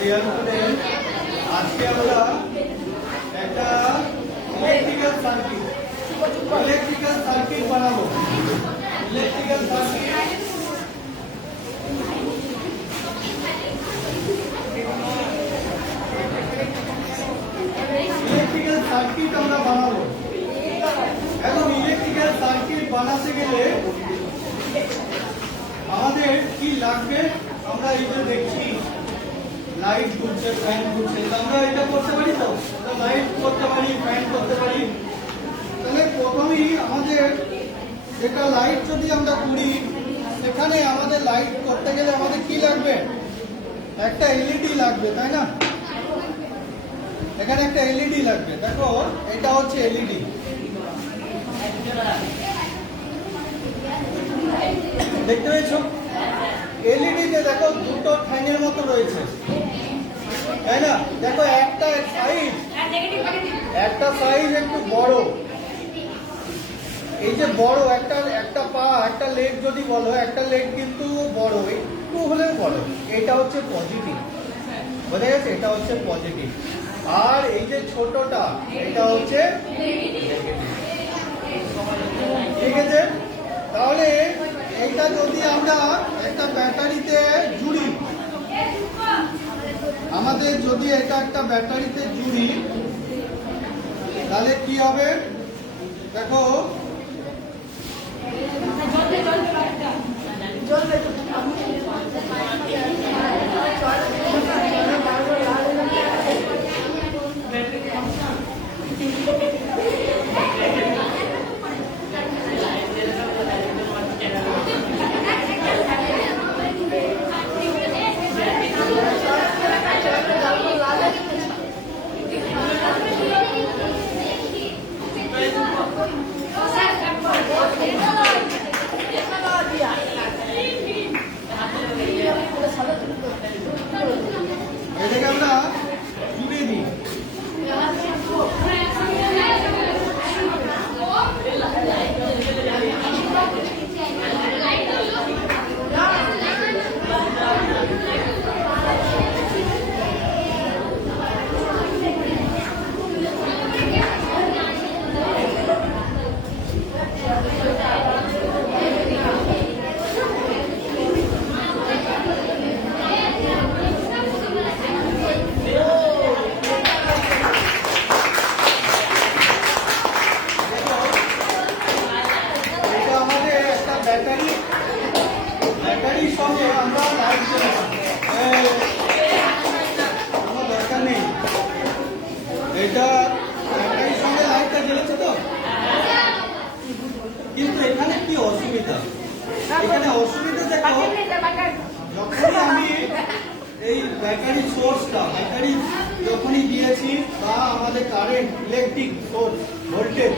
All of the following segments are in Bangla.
ডিয়ার স্টুডেন্ট, আজকে আমরা একটা ইলেকট্রিক্যাল সার্কিট বানাবো। ইলেকট্রিক্যাল সার্কিট আমরা বানাবো। এখন ইলেকট্রিক্যাল সার্কিট বানাতে গেলে আমাদের কি লাগবে? আমরা এই যে দেখছি লাইট ঘুরছে, ফ্যান ঘুরছে, আমরা এটা করতে পারি তো? লাইট করতে পারি, ফ্যান করতে পারি। তাহলে প্রথমেই আমাদের যেটা লাইট যদি আমরা করি, সেখানে আমাদের লাইট করতে গেলে আমাদের কি লাগবে? একটা এলইডি লাগবে, তাই না? এখানে একটা এলইডি লাগবে। দেখো, এটা হচ্ছে এলইডি। দেখতে পেয়েছো? এলইডি তে দেখো দুটো ঠ্যাঙের মতো রয়েছে, তাই না? দেখো একটা সাইজ একটু বড়, এই যে বড় একটা পা, একটা লেগ যদি বলো, একটা লেগ কিন্তু বড়, একটু হলেও বড়। এটা হচ্ছে পজিটিভ, বোঝা গেছে? এটা হচ্ছে পজিটিভ। আর এই যে ছোটটা, এটা হচ্ছে নেগেটিভ। ঠিক আছে? তাহলে এইটা যদি আমরা একটা ব্যাটারিতে জুড়ি, আমাদের যদি এটা একটা ব্যাটারিতে জুড়ি, তাহলে কি হবে? দেখো, এটাকে আমরা জুড়ে দিই। ব্যাটারির সঙ্গে আমরা লাইট কোনো দরকার নেই। এটা ব্যাটারির সঙ্গে লাইটটা জ্বলেছে তো, কিন্তু এখানে কি অসুবিধা? এখানে অসুবিধা দেখো, যখনই আমি এই ব্যাটারি সোর্সটা, ব্যাটারি যখনই দিয়েছি বা আমাদের কারেন্ট, ইলেকট্রিক সোর্স, ভোল্টেজ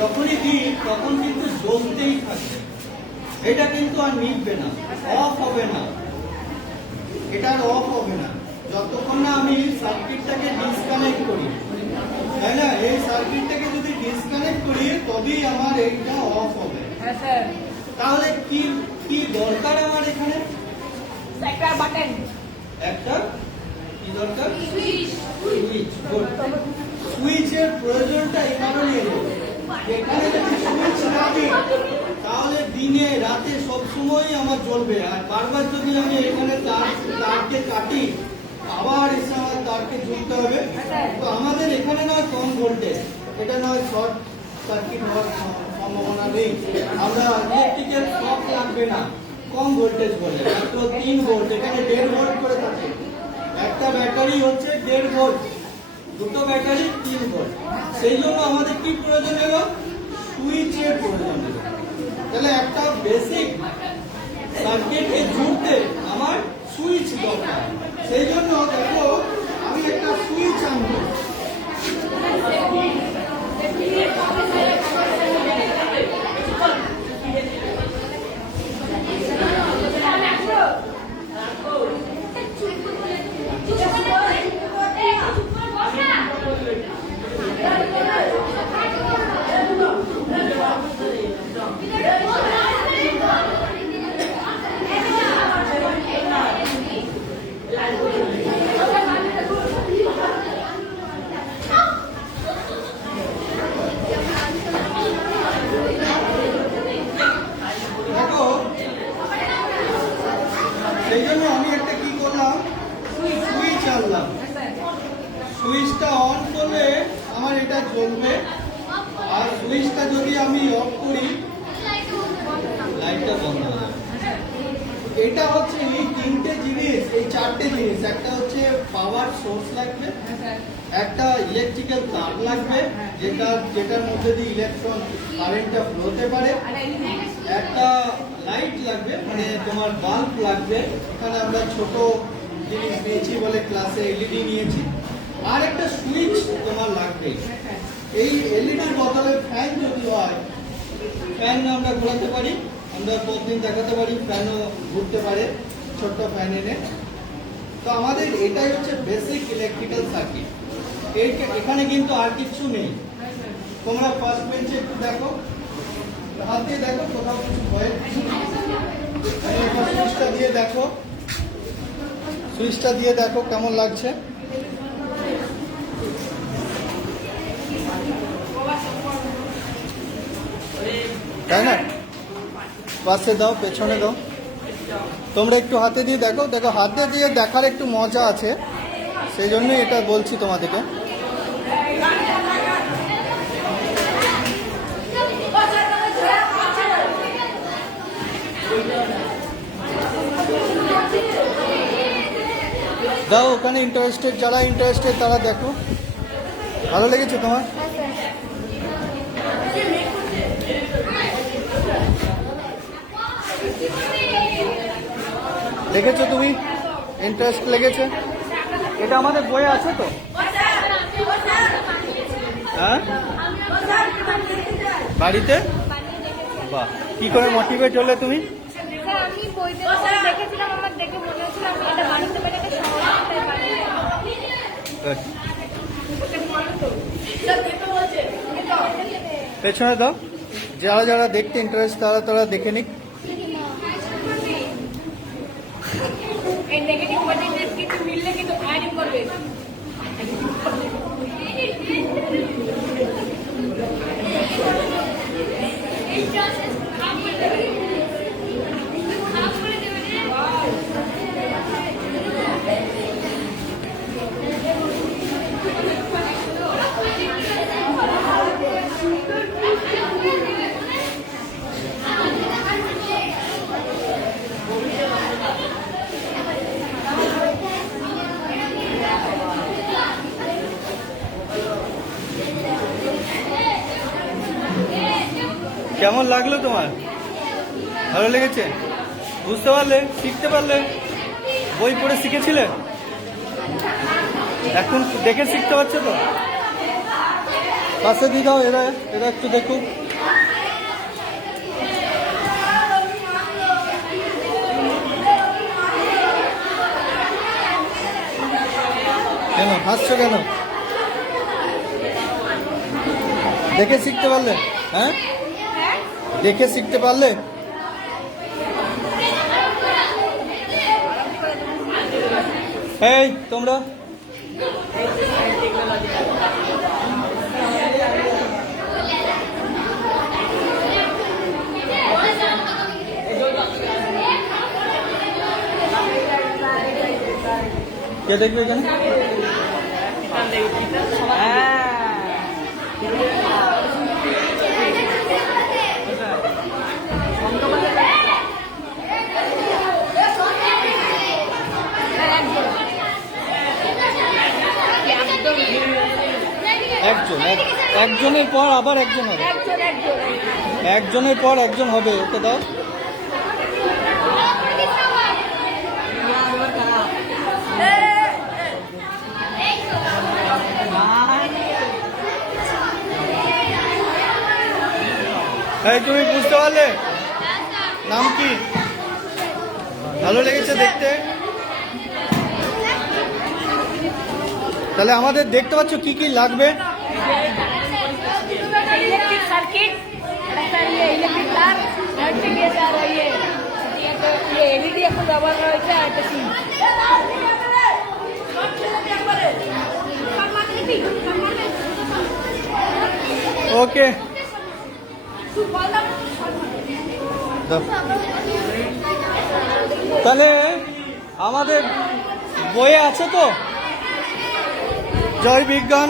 যখনই দিই, তখন কিন্তু জ্বলতেই থাকবে। এটা কিন্তু আর নিভবে না, অফ হবে না। এটা আর অফ হবে না যতক্ষণ না আমি সার্কিটটাকে ডিসকানেক্ট করি, তাই না? এই সার্কিটটাকে যদি ডিসকানেক্ট করি, তবেই আমার এইটা অফ হবে। তাহলে কি কি দরকার আমার এখানে? একটা বাটন, একটা কি দরকার? সুইচ। সুইচের প্রয়োজনটা এই কারণে এলো, এখানে যদি সুইচ না দিই, তাহলে দিনে রাতে সবসময় আমার জ্বলবে। আর বারবার যদি আমি এখানে তারকে কাটি, আবার এসে আমার তারকে ঝুলতে হবে। তো আমাদের এখানে নয় কম ভোল্টেজ, এটা নয় শর্ট সার্কিট হওয়ার সম্ভাবনা নেই। আমরা ইলেকট্রিক্যাল শক লাগবে না, কম ভোল্টেজ বলে মাত্র 3 ভোল্ট, এখানে 1.5 ভোল্ট করে থাকে। একটা ব্যাটারি হচ্ছে 1.5 ভোল্ট, দুটো ব্যাটারি 3 ভোল্ট। সেই জন্য আমাদের কি প্রয়োজন হলো? সুইচের প্রয়োজন হলো। তাহলে একটা বেসিক সার্কিটকে জুড়তে আমার সুইচ দরকার। সেই জন্য দেখো, আমি একটা সুইচ আনবো। সেই জন্য আমি একটা কি করলাম, সুইচ আনলাম। সুইচটা অন করলে আমার এটা জ্বলবে, আর সুইচটা যদি আমি অফ করি লাইটটা বন্ধ হয়ে যাবে। এটা হচ্ছে এই তিনটে জিনিস, এই চারটে জিনিস, একটা হচ্ছে পাওয়ার সোর্স লাগবে, একটা ইলেকট্রিক্যাল তার লাগবে যেটার মধ্যে দিয়ে ইলেকট্রন কারেন্টটা ফ্লোতে পারে, একটা লাইট লাগবে মানে তোমার বাল্ব লাগবে, এখানে আমরা ছোট জিনিস নিয়েছি বলে ক্লাসে এলইডি নিয়েছি, আর একটা সুইচ তোমার লাগবে। এই এলইডির বদলে ফ্যান যদি হয়, ফ্যান আমরা ঘোরাতে পারি, আমরা প্রতিদিন দেখাতে পারি, ফ্যানও ঘুরতে পারে, ছোট্ট ফ্যান এনে। তো আমাদের এটাই হচ্ছে বেসিক ইলেকট্রিক্যাল সার্কিট। এখানে কিন্তু আর কিছু নেই। তোমরা ফার্স্ট বেঞ্চে একটু দেখো, হাত দিয়ে দেখো কোথাও কিছু হয়। সুইচটা দিয়ে দেখো, সুইচটা দিয়ে দেখো কেমন লাগছে। তাই না? পাশে দাও, পেছনে দাও, তোমরা একটু হাতে দিয়ে দেখো। দেখো হাতে দিয়ে দেখার একটু মজা আছে, সেই জন্যই এটা বলছি তোমাদেরকে। দাও ওখানে ইন্টারেস্টেড, যারা ইন্টারেস্টেড তারা দেখো। ভালো লেগেছে তোমার? দেখেছো তুমি? ইন্টারেস্ট লেগেছে? এটা আমাদের বইয়ে আছে তো? হ্যাঁ, বাড়িতে? বাহ, কি করে মোটিভেট হলে তুমি? আমি বইতে দেখেছিলাম, আমার দেখে মনে হচ্ছিল আমি এটা বানাতে পারি, এটা পেছনে দাও, যারা যারা দেখতে ইন্টারেস্ট তারা তারা দেখে নিক। এই নেগেটিভ পজিটিভ কিছু মিললে কিন্তু ফায়ারিং করবে। কেমন লাগলো তোমার? ভালো লেগেছে? বুঝতে পারলে? শিখতে পারলে? বই পড়ে শিখেছিলে, এখন দেখে শিখতে পারছো তো? পাশে দিয়ে দাও, এরা এরা একটু দেখুক। কেন হাসছো কেন? দেখে শিখতে পারলে? হ্যাঁ, দেখে শিখতে পারলে? এই তোমরা কে দেখবে এখানে? একজনের পর আবার একজন হবে, একজনের পর একজন হবে। ওকে দাও। এই তুমি বুঝতে পারলে? নাম কি? ভালো লেগেছে দেখতে? তাহলে আমাদের দেখতে পাচ্ছ কি কি লাগবে। इलेक्ट्रिक सर्किट, ये इलेक्ट्रिक तार, ये तार है, ये एलईडी এখন ব্যবহার করা হচ্ছে আর এটা সিম। ওকে, তাহলে আমাদের বইয়ে আছে তো জয় বিজ্ঞান